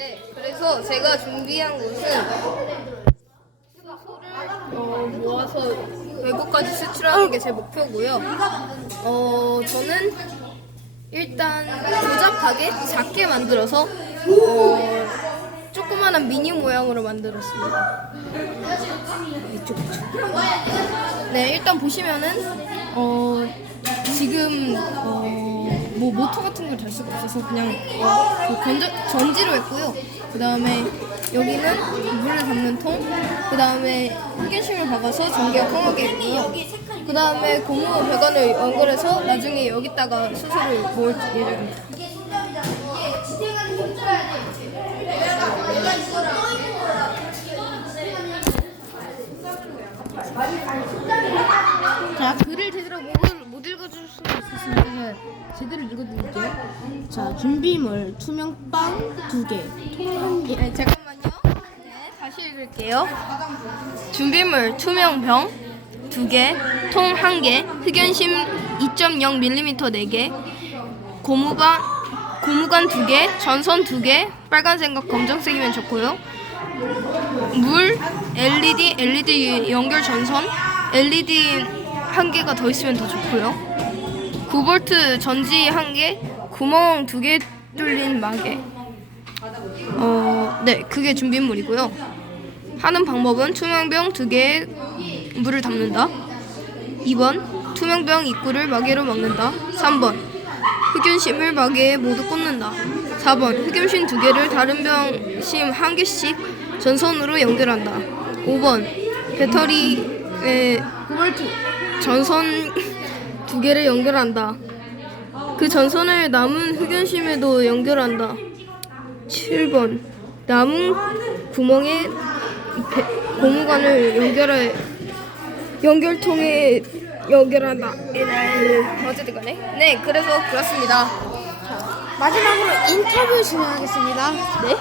네, 그래서 제가 준비한 것은 어, 모아서 외국까지 수출하는 게 제 목표고요. 어, 저는 일단 조잡하게 작게 만들어서 어, 조그만한 미니 모양으로 만들었습니다. 이쪽 이쪽. 네, 일단 보시면은 어, 지금 어, 뭐 모터 같은 걸 달 수가 없어서 그냥 어, 그 건져, 전지로 했고요. 그 다음에 여기는 물을 담는 통, 그 다음에 흑연심을 박아서 전기가 통하게 했고요. 그 다음에 고무 배관을 연결해서 나중에 여기다가 수소를 모을 예정입니다. 자글 제대로 읽어드릴게요. 자 준비물 투명빵 두 개, 통한 개. 네, 잠깐만요. 네, 다시 읽을게요. 준비물 투명병 2개, 통 1개, 흑연심 2.0mm 4개, 고무관 고무관 2개, 전선 2개, 빨간색과 검정색이면 좋고요. 물, LED, LED 연결 전선, LED 한 개가 더 있으면 더 좋고요. 9V 전지 한 개, 구멍 두 개 뚫린 마개. 어, 네, 그게 준비물이고요. 하는 방법은 투명병 두 개에 물을 담는다. 2번, 투명병 입구를 마개로 막는다. 3번, 흑연심을 마개에 모두 꽂는다. 4번, 흑연심 두 개를 다른 병심 한 개씩 전선으로 연결한다. 5번, 배터리에 전선 두 개를 연결한다. 그 전선을 남은 흑연심에도 연결한다. 7번 남은 구멍에 배- 고무관을 연결해 연결통에 연결한다. 네, 어쨌든 간에 네 그래서 그렇습니다. 마지막으로 인터뷰 진행하겠습니다. 네.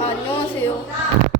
아, 안녕하세요.